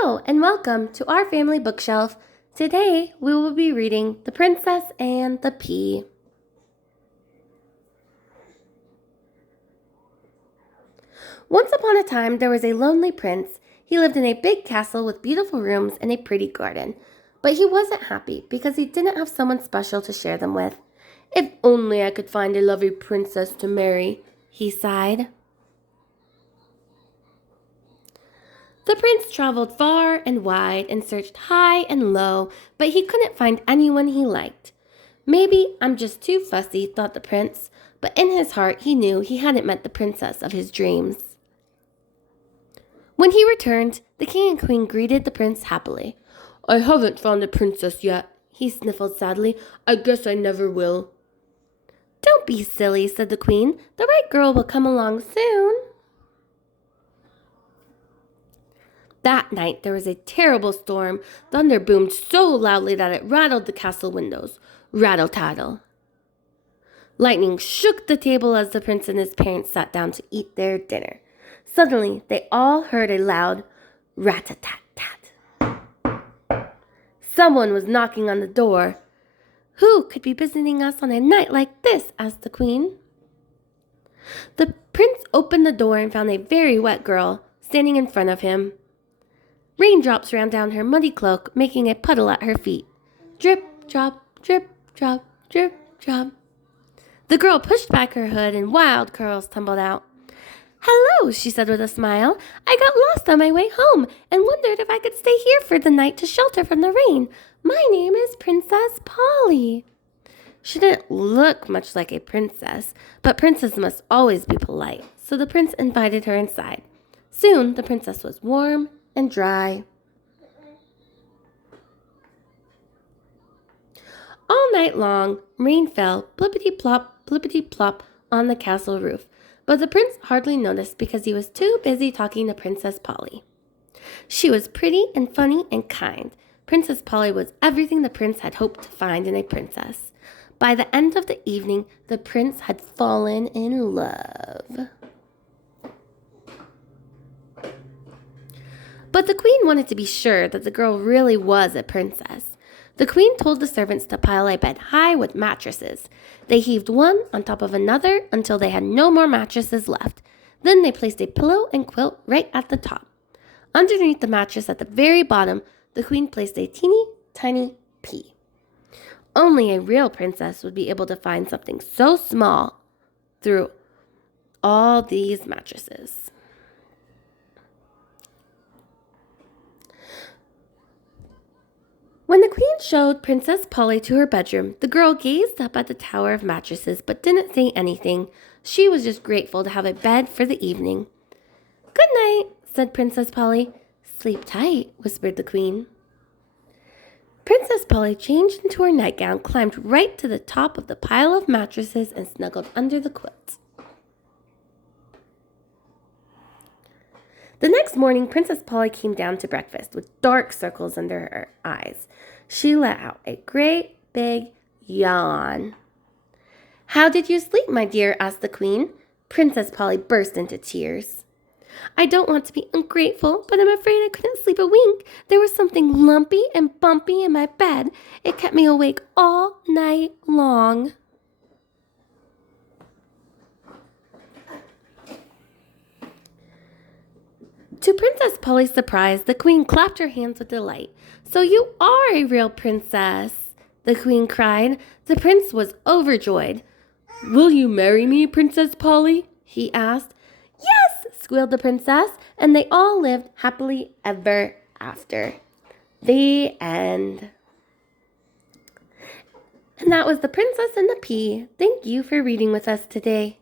Hello and welcome to our family bookshelf. Today we will be reading The Princess and the Pea. Once upon a time there was a lonely prince. He lived in a big castle with beautiful rooms and a pretty garden. But he wasn't happy because he didn't have someone special to share them with. If only I could find a lovely princess to marry, he sighed. The prince traveled far and wide and searched high and low, but he couldn't find anyone he liked. Maybe I'm just too fussy, thought the prince, but in his heart he knew he hadn't met the princess of his dreams. When he returned, the king and queen greeted the prince happily. "I haven't found a princess yet," he sniffled sadly. "I guess I never will." "Don't be silly," said the queen. "The right girl will come along soon." That night there was a terrible storm. Thunder boomed so loudly that it rattled the castle windows. Rattle-tattle. Lightning shook the table as the prince and his parents sat down to eat their dinner. Suddenly, they all heard a loud rat-a-tat-tat. Someone was knocking on the door. "Who could be visiting us on a night like this?" asked the queen. The prince opened the door and found a very wet girl standing in front of him. Raindrops ran down her muddy cloak, making a puddle at her feet. Drip, drop, drip, drop, drip, drop. The girl pushed back her hood and wild curls tumbled out. "Hello," she said with a smile. "I got lost on my way home and wondered if I could stay here for the night to shelter from the rain. My name is Princess Polly." She didn't look much like a princess, but princes must always be polite, so the prince invited her inside. Soon the princess was warm and dry. All night long, rain fell blippity-plop, on the castle roof, but the prince hardly noticed because he was too busy talking to Princess Polly. She was pretty and funny and kind. Princess Polly was everything the prince had hoped to find in a princess. By the end of the evening, the prince had fallen in love. But the queen wanted to be sure that the girl really was a princess. The queen told the servants to pile a bed high with mattresses. They heaved one on top of another until they had no more mattresses left. Then they placed a pillow and quilt right at the top. Underneath the mattress at the very bottom, the queen placed a teeny tiny pea. Only a real princess would be able to find something so small through all these mattresses. When the queen showed Princess Polly to her bedroom, the girl gazed up at the tower of mattresses but didn't say anything. She was just grateful to have a bed for the evening. "Good night," said Princess Polly. "Sleep tight," whispered the queen. Princess Polly changed into her nightgown, climbed right to the top of the pile of mattresses, and snuggled under the quilt. The next morning, Princess Polly came down to breakfast with dark circles under her eyes. She let out a great big yawn. "How did you sleep, my dear?" asked the queen. Princess Polly burst into tears. "I don't want to be ungrateful, but I'm afraid I couldn't sleep a wink. There was something lumpy and bumpy in my bed. It kept me awake all night long." To Princess Polly's surprise, the queen clapped her hands with delight. "So you are a real princess," the queen cried. The prince was overjoyed. "Will you marry me, Princess Polly?" he asked. "Yes," squealed the princess, and they all lived happily ever after. The end. And that was The Princess and the Pea. Thank you for reading with us today.